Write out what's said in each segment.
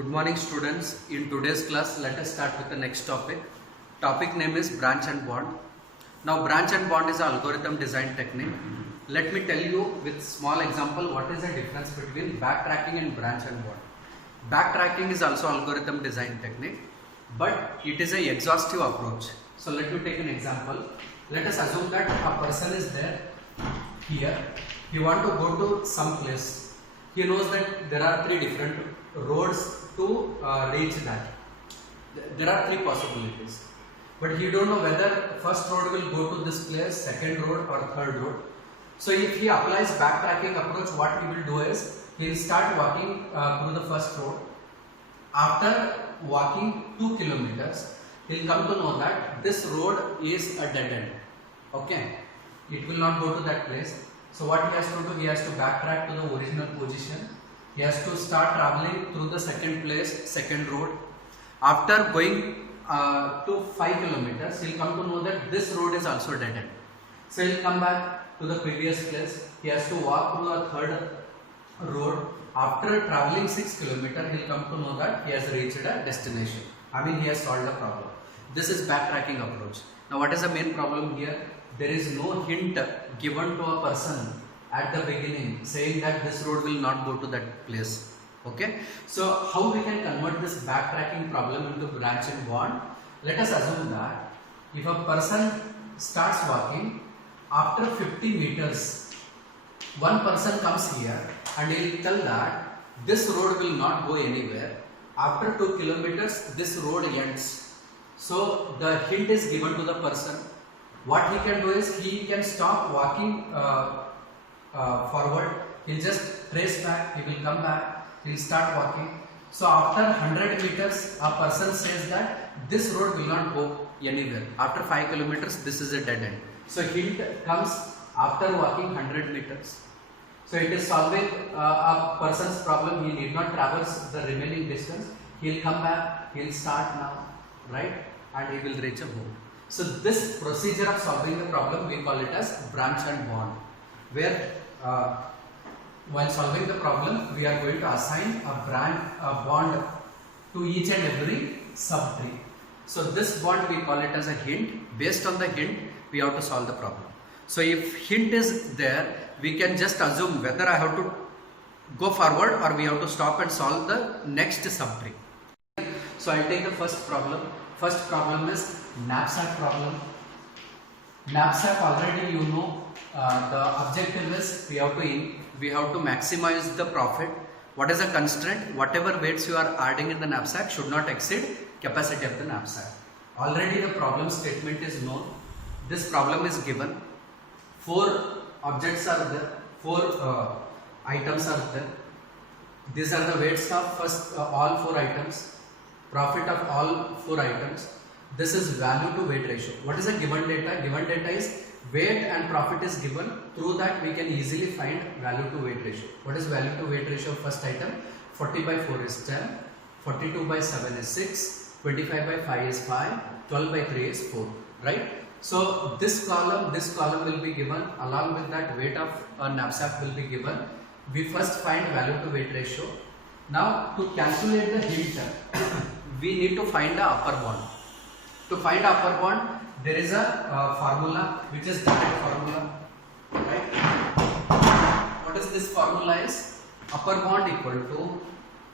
Good morning students. In today's class, let us start with the next topic. Topic name is branch and bond. Now branch and bond is an algorithm design technique. Let me tell you with small example what is the difference between backtracking and branch and bond. Backtracking is also algorithm design technique, but it is a exhaustive approach. So let me take an example. Let us assume that a person is there here. He want to go to some place. He knows that there are three different roads to reach that. There are three possibilities, but he don't know whether first road will go to this place, second road or third road. So if he applies backtracking approach, what he will do is he will start walking through the first road. After walking 2 kilometers, he will come to know that this road is a dead end. Okay, it will not go to that place. So what he has to do, he has to backtrack to the original position. He has to start traveling through the second place, second road. After going to 5 kilometers, he will come to know that this road is also dead end. So he will come back to the previous place. He has to walk through a third road. After traveling 6 kilometers, he will come to know that he has reached a destination. I mean, he has solved the problem. This is backtracking approach. Now what is the main problem here? There is no hint given to a person at the beginning saying that this road will not go to that place. Okay, so how we can convert this backtracking problem into branch and bond? Let us assume that if a person starts walking, after 50 meters one person comes here and he will tell that this road will not go anywhere. After 2 kilometers this road ends. So the hint is given to the person. What he can do is he can stop walking forward. He'll just trace back, he will come back, he'll start walking. So after 100 meters a person says that this road will not go anywhere. After 5 kilometers this is a dead end. So hint comes after walking 100 meters. So it is solving a person's problem. He need not traverse the remaining distance. He'll come back, he'll start now, right? And he will reach a home. So this procedure of solving the problem, we call it as branch and bond, where while solving the problem we are going to assign a bond to each and every subtree. So this bond we call it as a hint. Based on the hint we have to solve the problem. So if hint is there, we can just assume whether I have to go forward or we have to stop and solve the next subtree. So I'll take the first problem. First problem is knapsack problem. Knapsack, already you know, the objective is we have to maximize the profit. What is the constraint? Whatever weights you are adding in the knapsack should not exceed capacity of the knapsack. Already the problem statement is known. This problem is given. 4 objects are there. 4 items are there. These are the weights of all 4 items. Profit of all 4 items. This is value to weight ratio. What is the given data? Given data is weight and profit is given. Through that we can easily find value to weight ratio. What is value to weight ratio of first item? 40 by 4 is 10, 42 by 7 is 6, 25 by 5 is 5, 12 by 3 is 4, right? So this column will be given. Along with that, weight of a knapsack will be given. We first find value to weight ratio. Now to calculate the hint, we need to find the upper bond. To find upper bond, there is a formula which is direct formula, right? What is this formula is? Upper bond equal to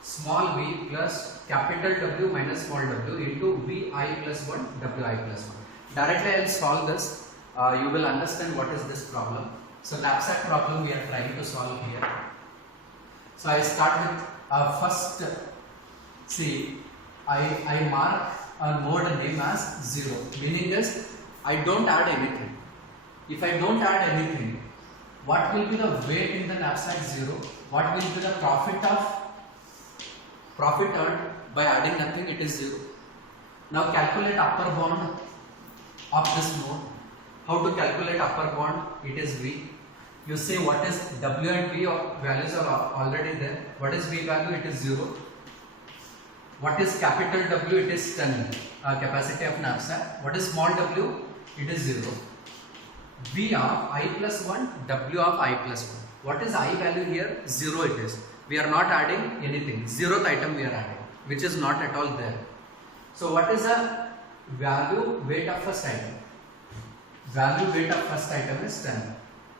small v plus capital W minus small w into Vi plus 1 Wi plus 1. Directly I will solve this. You will understand what is this problem. So knapsack problem we are trying to solve here. So I start with first, see, I mark a node name as 0, meaning is I don't add anything. If I don't add anything, what will be the weight in the knapsack? 0. What will be the profit earned by adding nothing? It is 0. Now calculate upper bond of this node. How to calculate upper bond? It is V. You say what is W and V values are already there. What is V value? It is 0. What is capital W? It is 10, capacity of knapsack. What is small w? It is 0. V of I plus 1, W of I plus 1. What is I value here? 0 it is. We are not adding anything. 0th item we are adding. which is not at all there. So what is the value weight of first item? Value weight of first item is 10.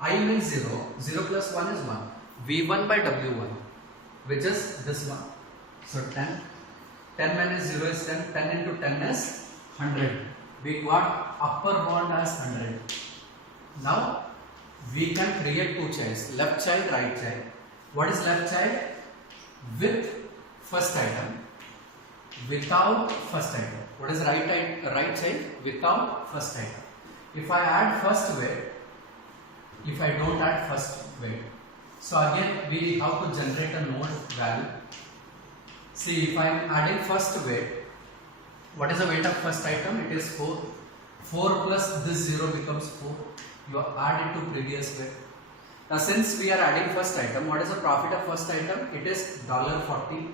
I means 0. 0 plus 1 is 1. V1 by W1, which is this one. So 10. 10 minus 0 is 10. 10 into 10 is 100. We got upper bound as 100. Now we can create two childs, left child, right child. What is left child? With first item, without first item. What is right child? Without first item. If I add first weight, if I don't add first weight. So again we have to generate a node value. See, if I am adding first weight, what is the weight of first item? It is 4. 4 plus this 0 becomes 4. You add it to previous weight. Now since we are adding first item, what is the profit of first item? It is $40.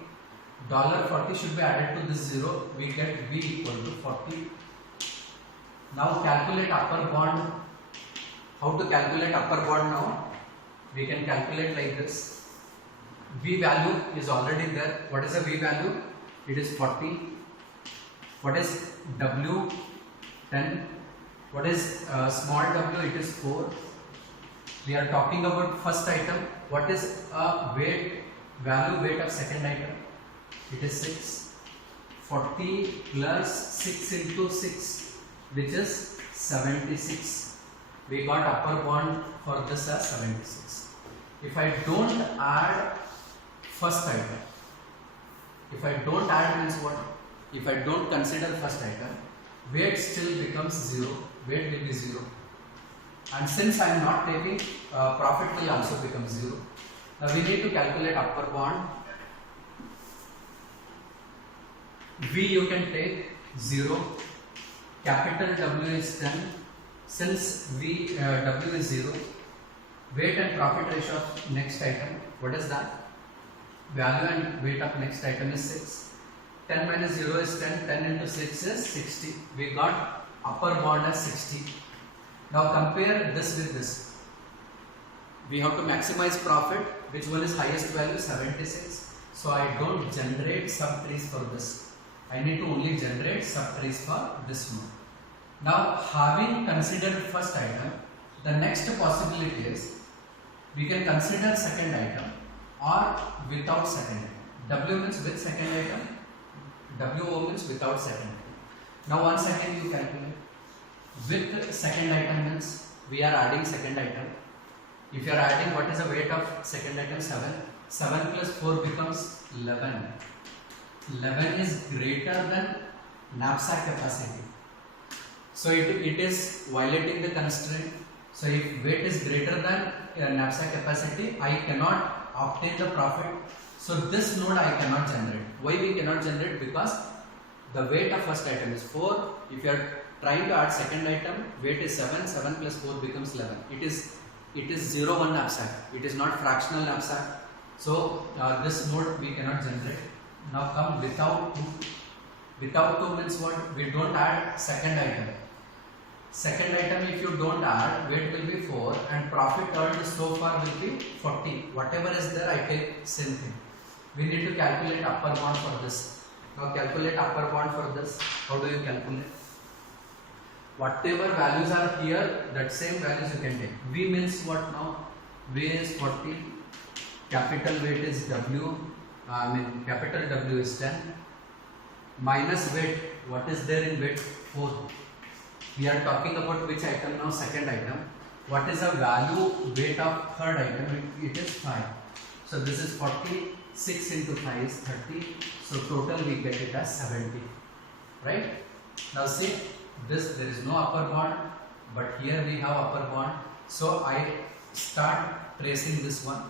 $40 should be added to this 0. We get V equal to 40. Now calculate upper bound. How to calculate upper bound now? We can calculate like this. V value is already there. What is the V value? It is 40. What is W? 10. What is small w? It is 4. We are talking about first item. What is value weight of second item? It is 6. 40 plus 6 into 6, which is 76. We got upper bound for this as 76. If I don't add first item, if I don't add means what? If I don't consider first item, weight still becomes 0. Weight will be 0. And since I am not taking, profit will also become 0. Now we need to calculate upper bound. V you can take 0. Capital W is 10. Since W is 0, weight and profit ratio of next item, what is that? Value and weight of next item is 6. 10 minus 0 is 10. 10 into 6 is 60. We got upper bound as 60. Now compare this with this. We have to maximize profit. Which one is highest value? 76. So I don't generate subtrees for this. I need to only generate subtrees for this one. Now having considered first item, the next possibility is we can consider second item or without second item. W means with second item, WO means without second item. Now once again you calculate. With second item means we are adding second item. If you are adding, what is the weight of second item? 7. 7 plus 4 becomes 11. 11 is greater than knapsack capacity. So it is violating the constraint. So if weight is greater than knapsack capacity, I cannot obtain the profit. So this node I cannot generate. Why we cannot generate? Because the weight of first item is 4. If you are trying to add second item, weight is 7. 7 plus 4 becomes 11. It is 0 1 knapsack. It is not fractional knapsack. So this node we cannot generate. Now come without 2. Without 2 means what? We don't add second item. Second item if you don't add, weight will be 4 and profit earned so far will be 40. Whatever is there I take same thing. We need to calculate upper bound for this. Now calculate upper bound for this. How do you calculate? Whatever values are here, that same values you can take. V means what now? V is 40. Capital weight is W. Capital W is 10. Minus weight. What is there in weight? 4. We are talking about which item now? Second item. What is the value weight of third item? It is 5. So this is 40. 6 into 5 is 30. So total we get it as 70. Right? Now see, this there is no upper bound, but here we have upper bound. So I start tracing this one.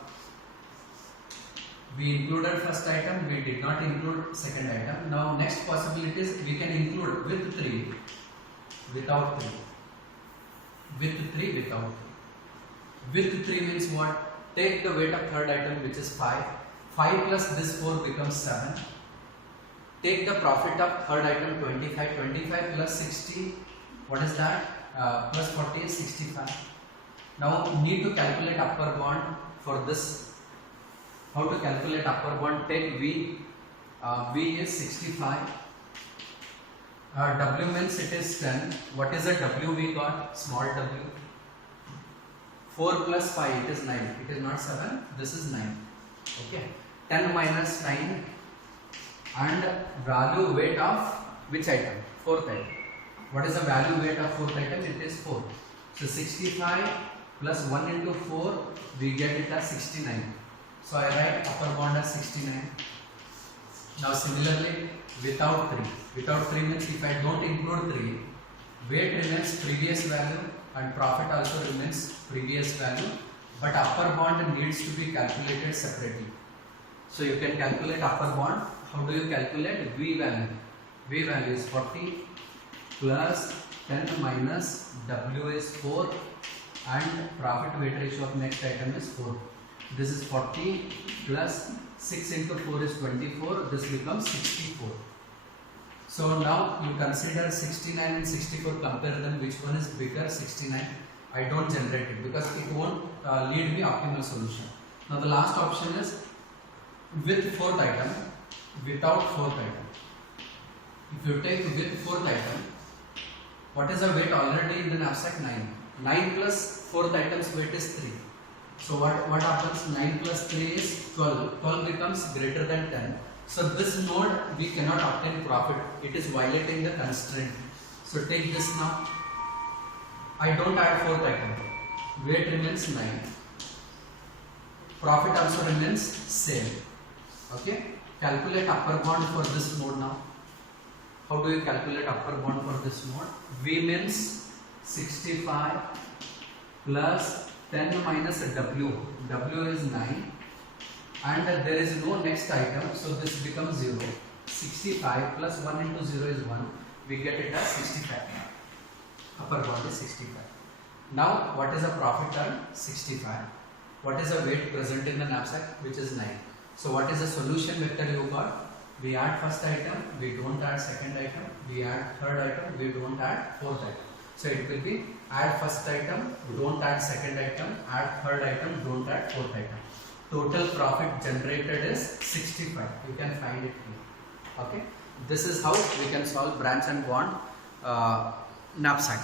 We included first item, we did not include second item. Now next possibility is we can include with 3, without 3. With 3, without 3. With 3 means what? Take the weight of third item, which is 5. 5 plus this 4 becomes 7. Take the profit of third item 25. 25 plus 60. What is that? Plus 40 is 65. Now need to calculate upper bound for this. How to calculate upper bound? Take V. V is 65. W means it is 10. What is the W we got? Small w. 4 plus 5, it is 9. It is not 7. This is 9. Okay. 10 minus 9 and value weight of which item? Fourth item. What is the value weight of fourth item? It is 4. So 65 plus 1 into 4, we get it as 69. So I write upper bound as 69. Now similarly, without 3. Without 3 means if I don't include 3, weight remains previous value and profit also remains previous value, but upper bound needs to be calculated separately. So you can calculate upper bound. How do you calculate? V value. V value is 40 plus 10 minus W is 4 and profit weight ratio of next item is 4. This is 40 plus 6 into 4 is 24. This becomes 64. So now you consider 69 and 64, compare them, which one is bigger? 69. I don't generate it because it won't lead me optimal solution. Now the last option is with fourth item, without fourth item. If you take with fourth item, what is the weight already in the knapsack? 9. 9 plus fourth item's weight is 3. So what happens? 9 plus 3 is 12. 12 becomes greater than 10. So this node we cannot obtain profit. It is violating the constraint. So take this now. I don't add fourth item. Weight remains 9. Profit also remains same. Okay. Calculate upper bound for this node now. How do you calculate upper bound for this node? V means 65 plus 10 minus W. W is 9. And there is no next item, so this becomes 0. 65 plus 1 into 0 is 1. We get it as 65. Upper bound is 65. Now, what is the profit term? 65. What is the weight present in the knapsack? Which is 9. So, what is the solution vector you got? We add first item, we don't add second item. We add third item, we don't add fourth item. So, it will be add first item, don't add second item, add third item, don't add fourth item. Total profit generated is 65. You can find it here. Okay. This is how we can solve branch and bond knapsack.